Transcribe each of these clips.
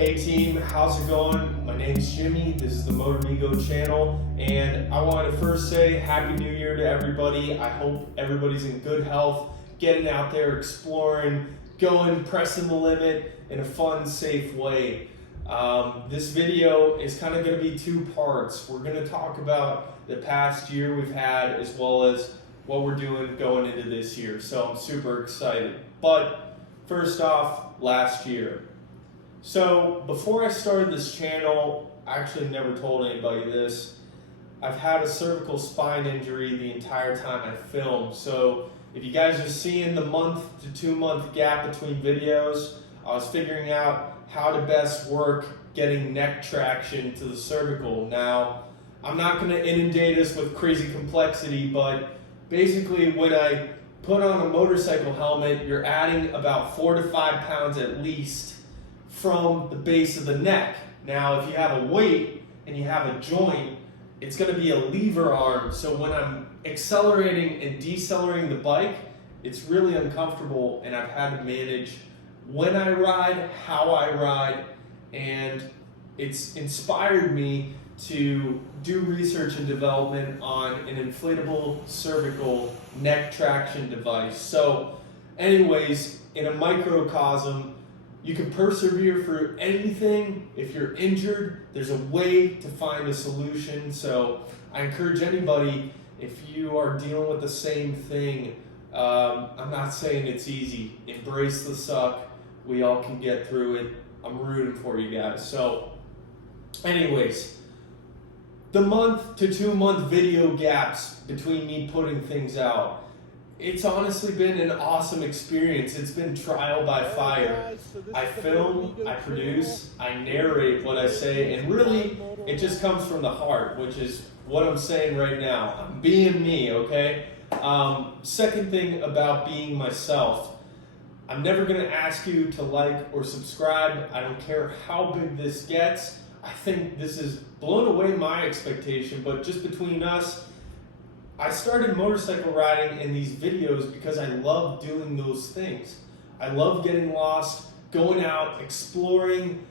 Hey team, how's it going? My name's Jimmy, this is the Motormigo channel, and I want to first say Happy New Year to everybody. I hope everybody's in good health, getting out there, exploring, going, pressing the limit in a fun, safe way. This video is kind of going to be two parts. We're going to talk about the past year we've had as well as what we're doing going into this year. So I'm super excited. But first off, last year. So before I started this channel, I actually never told anybody this. I've had a cervical spine injury the entire time I filmed. So if you guys are seeing the month to 2 month gap between videos, I was figuring out how to best work getting neck traction to the cervical. Now, I'm not going to inundate us with crazy complexity, but basically when I put on a motorcycle helmet, you're adding about 4 to 5 pounds at least from the base of the neck. Now, if you have a weight and you have a joint, it's going to be a lever arm. So when I'm accelerating and decelerating the bike, it's really uncomfortable, and I've had to manage when I ride, how I ride, and it's inspired me to do research and development on an inflatable cervical neck traction device. So anyways, in a microcosm, you can persevere through anything. If you're injured, there's a way to find a solution. So I encourage anybody, if you are dealing with the same thing, I'm not saying it's easy. Embrace the suck. We all can get through it. I'm rooting for you guys. So anyways, the month to 2 month video gaps between me putting things out, it's honestly been an awesome experience. It's been trial by fire. I film, I produce, I narrate what I say, and really, it just comes from the heart, which is what I'm saying right now. I'm being me, okay? Second thing about being myself, I'm never gonna ask you to like or subscribe. I don't care how big this gets. I think this has blown away my expectation, but just between us, I started motorcycle riding in these videos because I love doing those things. I love getting lost, going out, exploring,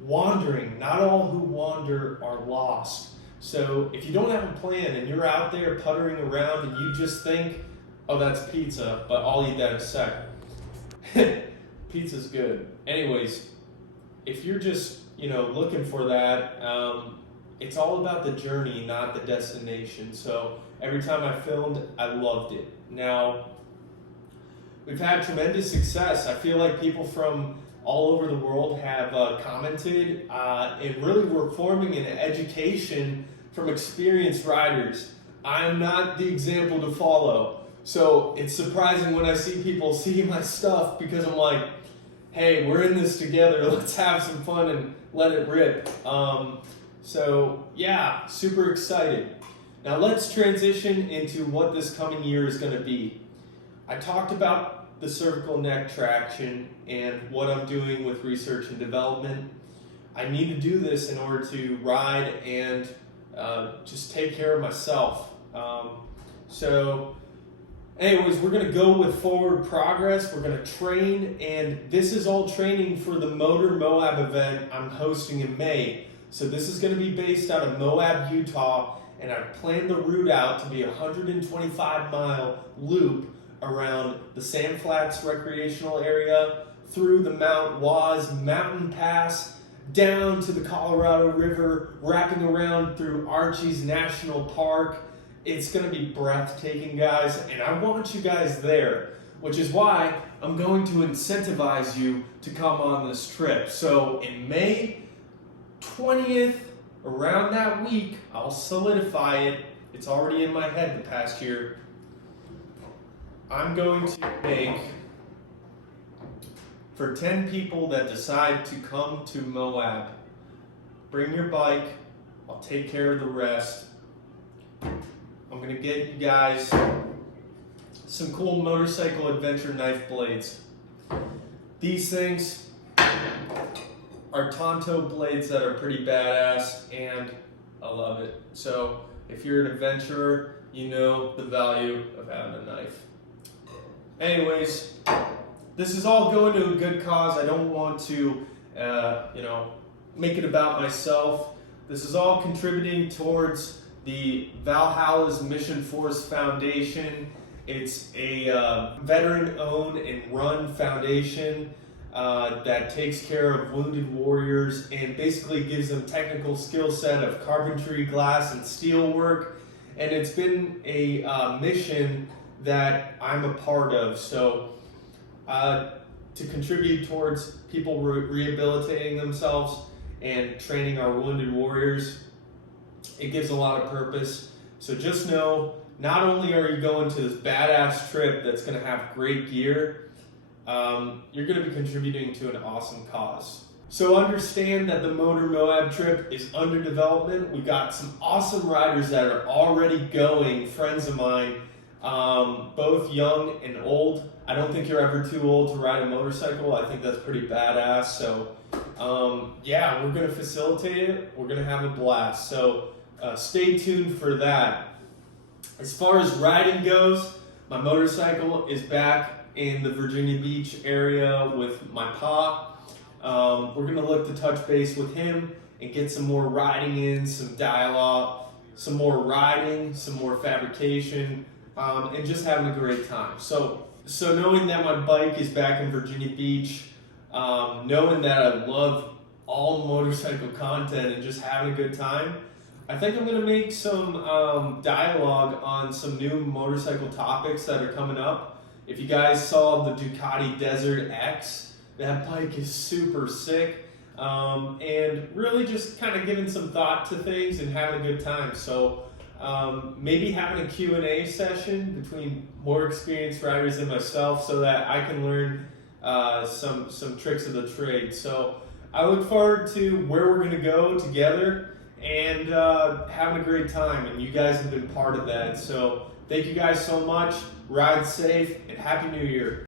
wandering. Not all who wander are lost. So if you don't have a plan and you're out there puttering around and you just think, oh, that's pizza, but I'll eat that in a sec. Pizza's good. Anyways, if you're just, looking for that, it's all about the journey, not the destination. So every time I filmed, I loved it. Now, we've had tremendous success. I feel like people from all over the world have commented, and really we're forming an education from experienced riders. I am not the example to follow. So it's surprising when I see people see my stuff, because I'm like, hey, we're in this together. Let's have some fun and let it rip. So yeah, super excited. Now let's transition into what this coming year is going to be. I talked about the cervical neck traction and what I'm doing with research and development. I need to do this in order to ride and just take care of myself. So anyways, we're going to go with forward progress. We're going to train, and this is all training for the MOTORMOAB event I'm hosting in May. So this is going to be based out of Moab, Utah, and I've planned the route out to be a 125-mile loop around the Sand Flats recreational area, through the Mount Waz mountain pass, down to the Colorado River, wrapping around through Archies National Park. It's going to be breathtaking, guys, and I want you guys there, which is why I'm going to incentivize you to come on this trip. So in May 20th, around that week, I'll solidify it. It's already in my head the past year. I'm going to make, for 10 people that decide to come to Moab, bring your bike, I'll take care of the rest. I'm going to get you guys some cool motorcycle adventure knife blades. These things are Tonto blades that are pretty badass, and I love it. So if you're an adventurer, you know the value of having a knife. Anyways, this is all going to a good cause. I don't want to make it about myself. This is all contributing towards the Valhalla's Mission Force Foundation. It's a veteran-owned and run foundation that takes care of wounded warriors and basically gives them technical skill set of carpentry, glass, and steel work. And it's been a mission that I'm a part of. So to contribute towards people rehabilitating themselves and training our wounded warriors, it gives a lot of purpose. So just know, not only are you going to this badass trip that's going to have great gear, you're going to be contributing to an awesome cause. So understand that the MOTORMOAB trip is under development. We got some awesome riders that are already going, friends of mine, both young and old. I don't think you're ever too old to ride a motorcycle. I think that's pretty badass. So yeah, we're going to facilitate it. We're going to have a blast. So stay tuned for that. As far as riding goes, my motorcycle is back in the Virginia Beach area with my pa. We're going to look to touch base with him and get some more riding in, some dialogue, some more riding, some more fabrication, and just having a great time. So knowing that my bike is back in Virginia Beach, knowing that I love all motorcycle content and just having a good time, I think I'm going to make some dialogue on some new motorcycle topics that are coming up. If you guys saw the Ducati Desert X, that bike is super sick, and really just kind of giving some thought to things and having a good time. So maybe having a Q&A session between more experienced riders than myself so that I can learn some tricks of the trade. So I look forward to where we're going to go together and having a great time, and you guys have been part of that. So thank you guys so much. Ride safe and Happy New Year.